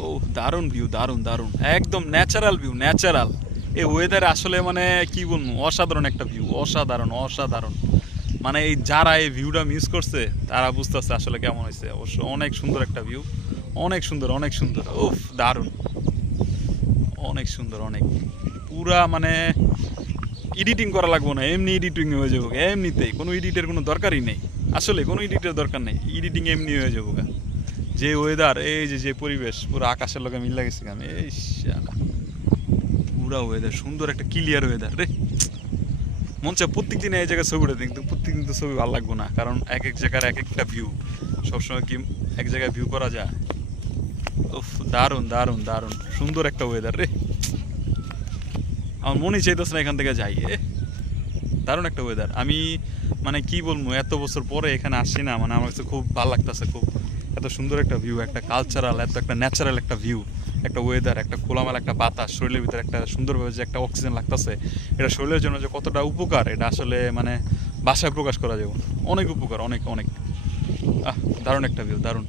ও দারুণ ভিউ, দারুণ দারুণ, একদম ন্যাচারাল ভিউ, ন্যাচারাল। এই ওয়েদারে আসলে মানে কি বলবো, অসাধারণ একটা ভিউ, অসাধারণ অসাধারণ। মানে এই যারা এই ভিউটা মিস করছে তারা বুঝতেছে আসলে কেমন হয়েছে। অবশ্য অনেক সুন্দর একটা ভিউ, অনেক সুন্দর অনেক সুন্দর, উফ দারুণ, অনেক সুন্দর অনেক। পুরা মানে এডিটিং করা লাগবো না, এমনি এডিটিং হয়ে যাবো এমনিতেই, কোনো এডিটের কোনো দরকারই নেই। আসলে কোনো এডিটের দরকার নেই, এডিটিং এমনি হয়ে যাবো। যে ওয়েদার, এই যে যে পরিবেশ, পুরো আকাশের লগে মিল লাগেছে আমি, এই শালা, পুরা ওয়েদার সুন্দর, একটা ক্লিয়ার ওয়েদার রে। মন চায় প্রত্যেক দিন এই জায়গায় ছবি উঠে, কিন্তু প্রত্যেক দিন তো ছবি ভালো লাগবো না, কারণ এক এক জায়গার এক একটা ভিউ, সবসময় কি এক জায়গায় ভিউ করা যায়? উফ দারুণ দারুণ দারুণ, সুন্দর একটা ওয়েদার রে। আমার মনেই চাইতেছে না এখান থেকে যাই। দারুণ একটা ওয়েদার। আমি মানে কি বলবো, এত বছর পরে এখানে আসছি না, মানে আমার কাছে খুব ভালো লাগতেছে খুব। এত সুন্দর একটা ভিউ, একটা কালচারাল, এত একটা ন্যাচারাল একটা ভিউ, একটা ওয়েদার, একটা খোলামেলা একটা বাতাস, শরীরের ভিতরে একটা সুন্দরভাবে যে একটা অক্সিজেন লাগতেছে, এটা শরীরের জন্য যে কতটা উপকার, এটা আসলে মানে ভাষায় প্রকাশ করা যাবে না। অনেক উপকার, অনেক অনেক। দারুণ একটা ভিউ, দারুণ।